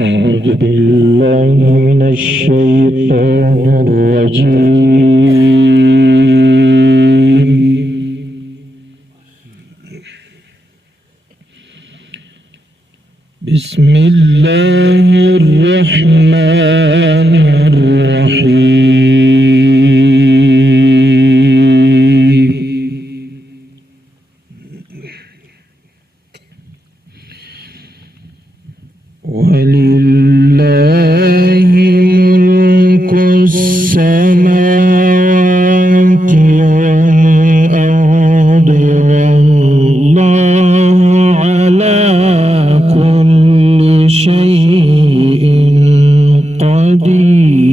أعوذ بالله من الشيطان الرجيم. بسم الله الرحمن الرحيم. ولله ملك السماوات والأرض والله على كل شيء قدير.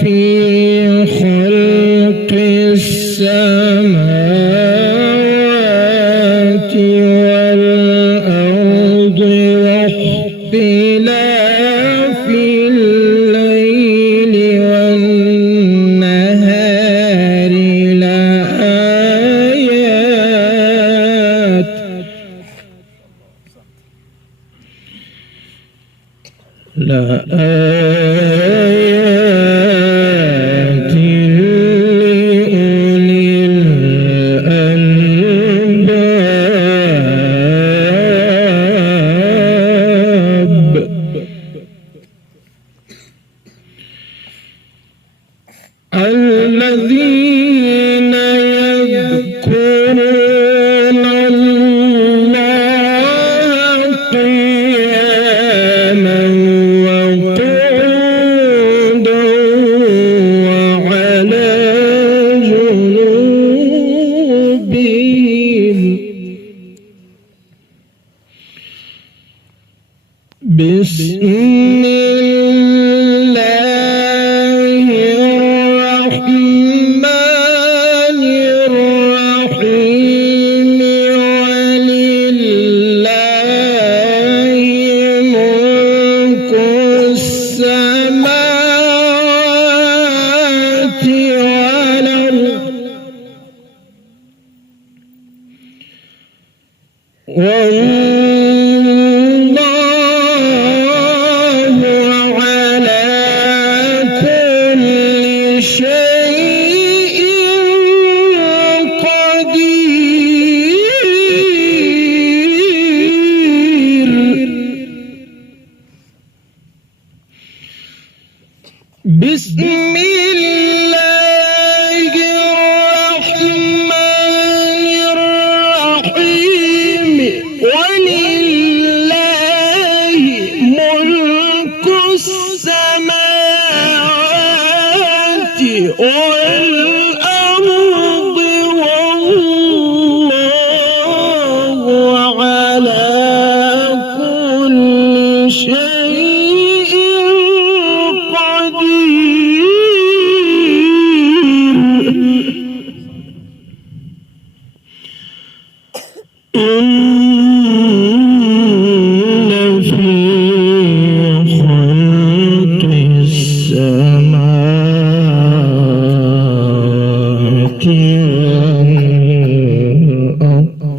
في خلق السماوات والأرض واختلاف الليل والنهار لآيات لأولي الألباب. الذين يذكرون الله قياما وقعودا وعلى جنوبهم. بسم الله الرحمن الرحيم. ولله ملك السماوات والأرض بسم الله الرحمن الرحيم. ولله ملك السماوات والأرض والله على كل شيء إن في خلق السماوات والأرض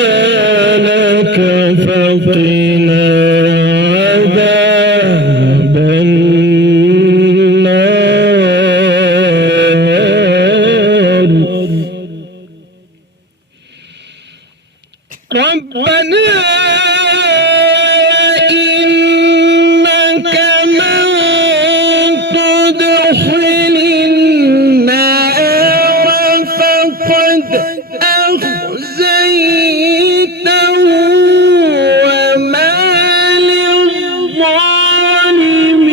سبحانك فقنا عذاب النار ربنا إنك من تدخل النار فقد أخزيته وما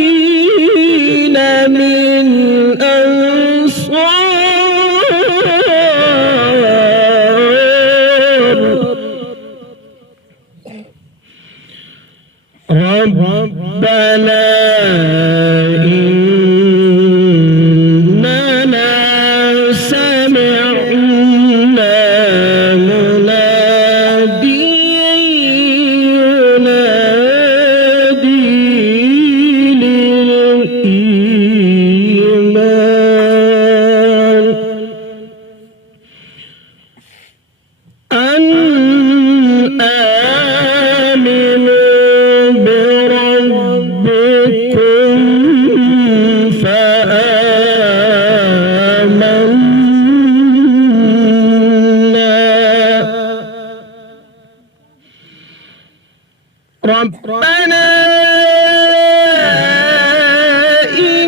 للظالمين من أنصار ربنا إننا سمعنا مناديا ينادي للإيمان أن آمنوا بربكم فآمنا ربنا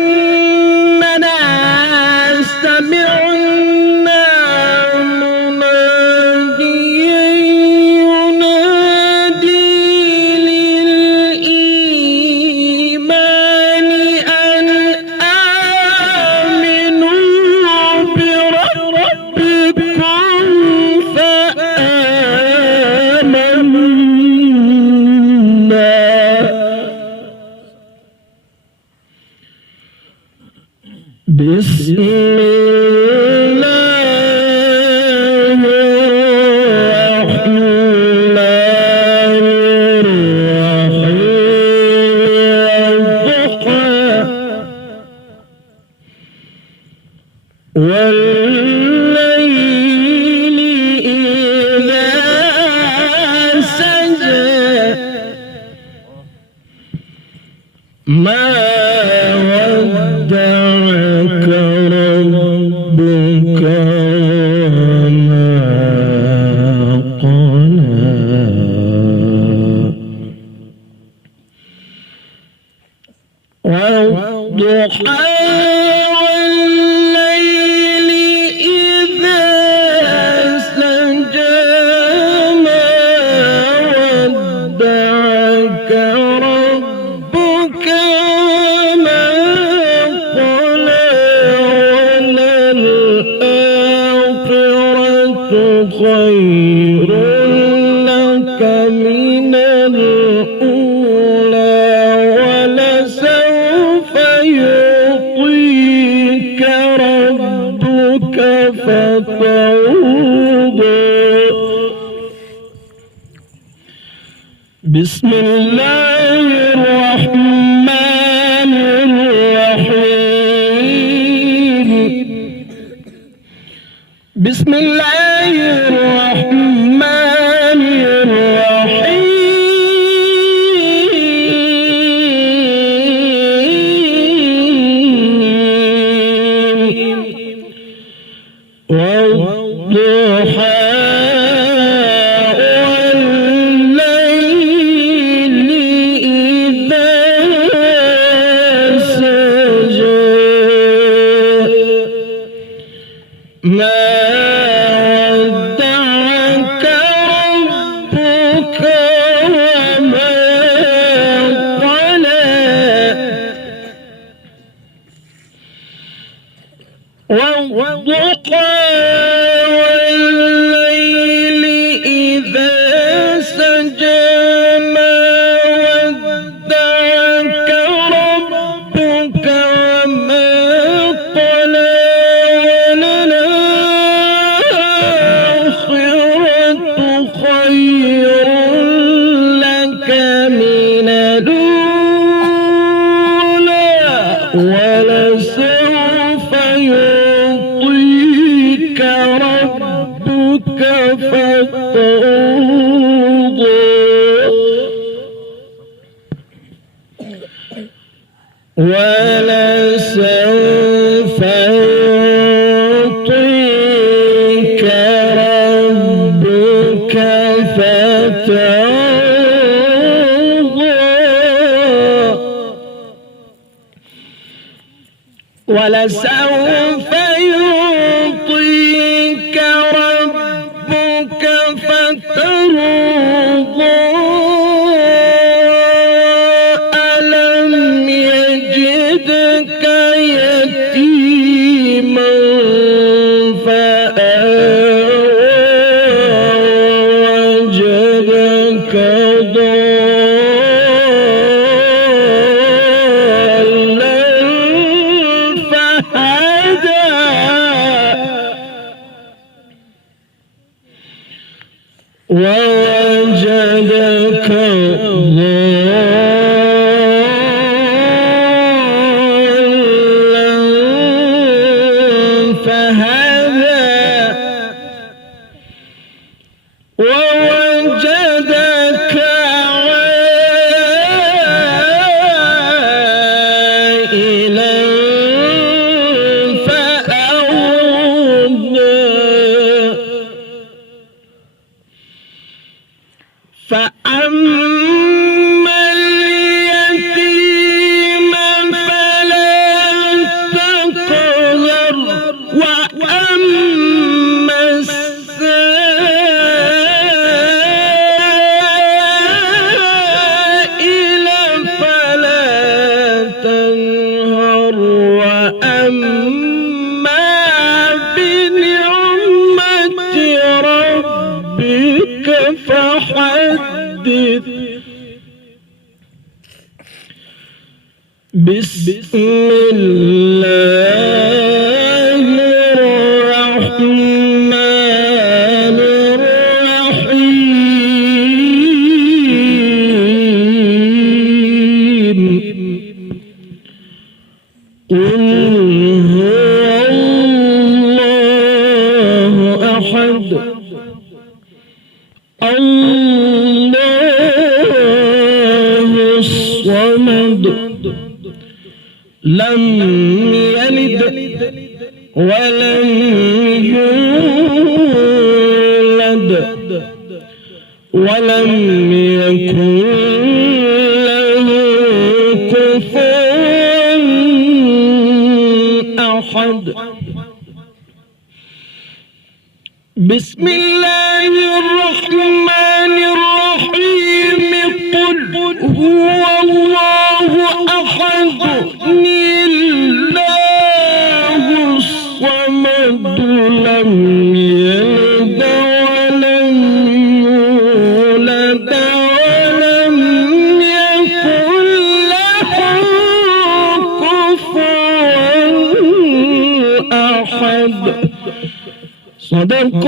إننا سمعنا مناديا ينادي للإيمان أن آمنوا بربكم فآمنا بسم الله الرحمن الرحيم الضحى والليل إذا سجى ما ودعك ربك وما قلى والضحى والليل إذا سجى ما ودعك ربك وما قلى وللآخرة خير لك من الأولى ولسوف يعطيك ربك فترضى بسم الله الرحمن الرحيم بسم الله الرحمن الرحيم والضحى والليل إذا سجى ما ودعك ربك وما قلى والضحى والليل إذا سجى ما ودعك ربك وما قلى وللآخرة خير لك من الأولى ولسوف يعطيك ربك ولسوف يعطيك ربك فترضى ولسوف يعطيك ربك فترضى ألم يجدك يتيما فآوى وجدك ضالا فهدى ووجدك ضالا فهدى ووجدك عائلا فأغنى فأما اليتيم فلا تقهر وأما السائل فلا تنهر وأما بنعمة ربك فحدث بسم الله الرحمن الرحيم قل هو الله أحد الله الصمد لم يلد ولم يولد ولم يكن له كفوا أحد بسم الله الرحمن الرحيم قل هو الله أحد الله الصمد لم يلد ولم يولد ولم يكن له كفوا أحد صدق